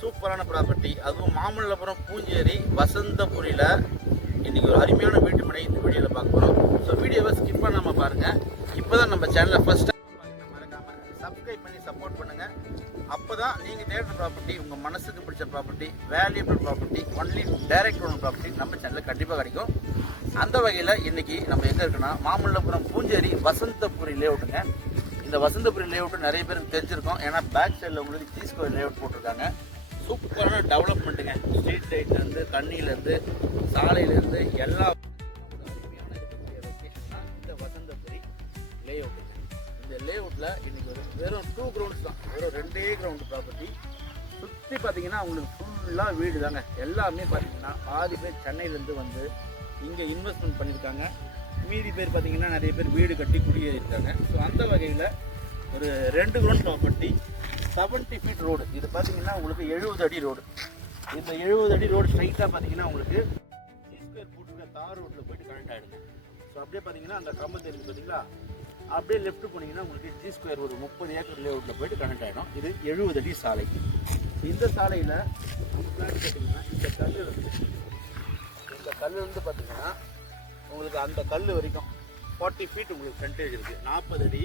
சூப்பரான ப்ராப்பர்ட்டி, அதுவும் மாமல்லபுரம் பூஞ்சேரி வசந்தபுரியில் இன்றைக்கி ஒரு அருமையான வீட்டு மனை இந்த வீடியோவில் பார்க்க போகிறோம். ஸோ வீடியோவை ஸ்கிப் பண்ணாமல் பாருங்கள். இப்போ தான் நம்ம சேனலில் ஃபஸ்ட் டைம் மறக்காமல் சப்ஸ்கிரைப் பண்ணி சப்போர்ட் பண்ணுங்கள். அப்போ தான் நீங்கள் தேடுற ப்ராப்பர்ட்டி, உங்கள் மனசுக்கு பிடிச்ச property, valuable property, only direct own property நம்ம சேனலில் கண்டிப்பாக கிடைக்கும். அந்த வகையில் இன்றைக்கி நம்ம எங்கே இருக்குன்னா மாமல்லபுரம் பூஞ்சேரி வசந்தபுரி லேஅவுட்டுங்க. இந்த வசந்தபுரி லேஅவுட்டு நிறைய பேருக்கு தெரிஞ்சிருக்கும். ஏன்னா பேக் சைடில் உங்களுக்கு G ஸ்கொயர் லேஅவுட் போட்டிருக்காங்க. சூப்பரான டெவலப்மெண்ட்டுங்க. ஸ்ட்ரீட் லைட்லேருந்து, தண்ணியிலேருந்து, சாலையிலேருந்து எல்லா அருமையான இருக்கக்கூடிய லொக்கேஷன் தான் இந்த வசந்தபுரி லேஅவுட்டு. இந்த லேஅவுட்டில் இன்றைக்கி வெறும் 2 கிரவுண்ட்ஸ் தான், வெறும் 2 கிரவுண்டு ப்ராப்பர்ட்டி. சுற்றி பார்த்தீங்கன்னா உங்களுக்கு ஃபுல்லாக வீடு தாங்க. எல்லாமே பார்த்தீங்கன்னா பாதி பேர் சென்னையிலேருந்து வந்து இங்கே இன்வெஸ்ட்மெண்ட் பண்ணியிருக்காங்க. மீதி பேர் பார்த்தீங்கன்னா நிறைய பேர் வீடு கட்டி குடியேறியிருக்காங்க. ஸோ அந்த வகையில் ஒரு 2 கிரவுண்ட் ப்ராப்பர்ட்டி, 70 ஃபீட் ரோடு. இது பார்த்தீங்கன்னா உங்களுக்கு 70 அடி ரோடு. இந்த 70 அடி ரோடு ஸ்ட்ரைட்டாக பார்த்தீங்கன்னா உங்களுக்கு G ஸ்கொயர் போட்டுருக்க தார் ரோட்டில் போய்ட்டு கனெக்ட் ஆகிடுங்க. ஸோ அப்படியே பார்த்தீங்கன்னா அந்த கம்பம் தெரிஞ்சு பார்த்தீங்களா, அப்படியே லெஃப்ட் போனீங்கன்னா உங்களுக்கு G ஸ்கொயர் ஒரு 30 ஏக்கர் லேஅவுட்டில் போய்ட்டு கனெக்ட் ஆகிடும். இது 70 அடி சாலை. இந்த சாலையில் பார்த்தீங்கன்னா இந்த கல் வந்து பார்த்தீங்கன்னா உங்களுக்கு அந்த கல் வரைக்கும் 40 ஃபீட் உங்களுக்கு ஃப்ரண்டேஜ் இருக்குது. 40 அடி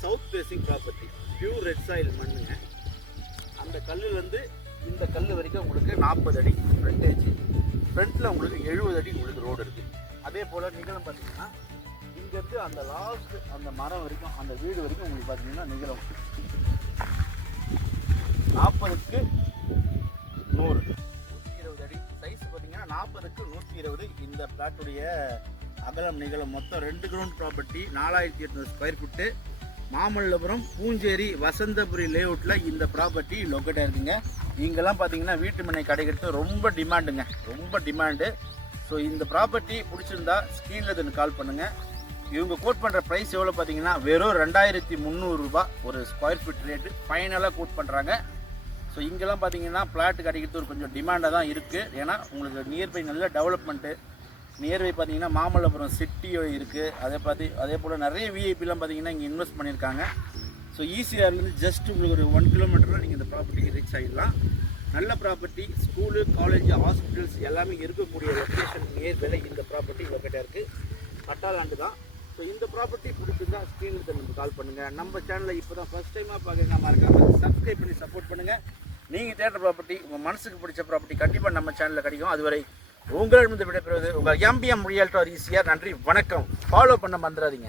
south facing property, pure red soil மண்ணுங்க. அந்த கல்லுலேருந்து இந்த கல் வரைக்கும் உங்களுக்கு 40 அடி ஃப்ரண்டேஜ். ஃப்ரண்ட்டில் உங்களுக்கு 70 அடி உங்களுக்கு ரோடு இருக்குது. அதே போல் நிகழம் பார்த்தீங்கன்னா இங்கேருந்து அந்த லாஸ்ட் அந்த மரம் வரைக்கும், அந்த வீடு வரைக்கும் உங்களுக்கு பார்த்தீங்கன்னா நிகழம் 40க்கு 100, 120 அடி சைஸ் பார்த்தீங்கன்னா 40க்கு 120. இந்த பிளாட்டுடைய அகலம் நிகழும் மொத்தம் 2 ground property, 4800 square foot. Mamallapuram Poonjeri Vasanthapuri லேஅவுட்டில் இந்த ப்ராப்பர்ட்டி லொக்கேட் ஆகிருக்குங்க. இங்கெல்லாம் பார்த்தீங்கன்னா வீட்டு மனை கிடைக்கிறது ரொம்ப டிமாண்டுங்க, ரொம்ப டிமாண்டு. ஸோ இந்த ப்ராப்பர்ட்டி பிடிச்சிருந்தா ஸ்க்ரீனில் இதுன்னு கால் பண்ணுங்கள். இவங்க கோட் பண்ணுற ப்ரைஸ் எவ்வளோ பார்த்தீங்கன்னா வெறும் 2300 ரூபா ஒரு ஸ்கொயர் ஃபீட் ரேட்டு ஃபைனலாக கோட் பண்ணுறாங்க. ஸோ இங்கெல்லாம் பார்த்தீங்கன்னா பிளாட் கிடைக்கிறது ஒரு கொஞ்சம் டிமாண்டாக தான் இருக்குது. ஏன்னா உங்களுக்கு நியர்பை நல்ல டெவலப்மெண்ட்டு. நியர்பை பார்த்தீங்கன்னா மாமல்லபுரம் சிட்டி இருக்குது. அதே போல் நிறைய விஐபிலாம் பார்த்தீங்கன்னா இங்கே இன்வெஸ்ட் பண்ணியிருக்காங்க. ஸோ ஈசிஆர்லேருந்து ஜஸ்ட் உங்களுக்கு ஒரு 1 கிலோமீட்டரில் நீங்கள் இந்த ப்ராப்பர்ட்டிக்கு ரீச் ஆகிடலாம். நல்ல ப்ராப்பர்ட்டி, ஸ்கூலு, காலேஜ், ஹாஸ்பிட்டல்ஸ் எல்லாமே இருக்கக்கூடிய லொக்கேஷன் நியர்பையில் இந்த ப்ராப்பர்ட்டி லொக்கேட்டாக இருக்குது. பட்டாலாண்டு தான். ஸோ இந்த ப்ராப்பர்ட்டி பிடிச்சிருந்தா ஸ்க்ரீனுக்கு நம்ம கால் பண்ணுங்கள். நம்ம சேனலில் இப்போ தான் ஃபஸ்ட் டைமாக பார்க்குறீங்க, மறக்காமல் சப்ஸ்கிரைப் பண்ணி சப்போர்ட் பண்ணுங்கள். நீங்கள் தேடுற ப்ராப்பர்ட்டி, உங்கள் மனசுக்கு பிடிச்ச ப்ராப்பர்ட்டி கண்டிப்பாக நம்ம சேனலில் கிடைக்கும். அதுவரை உங்களிடமிருந்து விடைபெறுவது உங்கள் MBM ரியல்டர் ஈஸியாக. நன்றி, வணக்கம். ஃபாலோ பண்ண மறந்துடாதீங்க.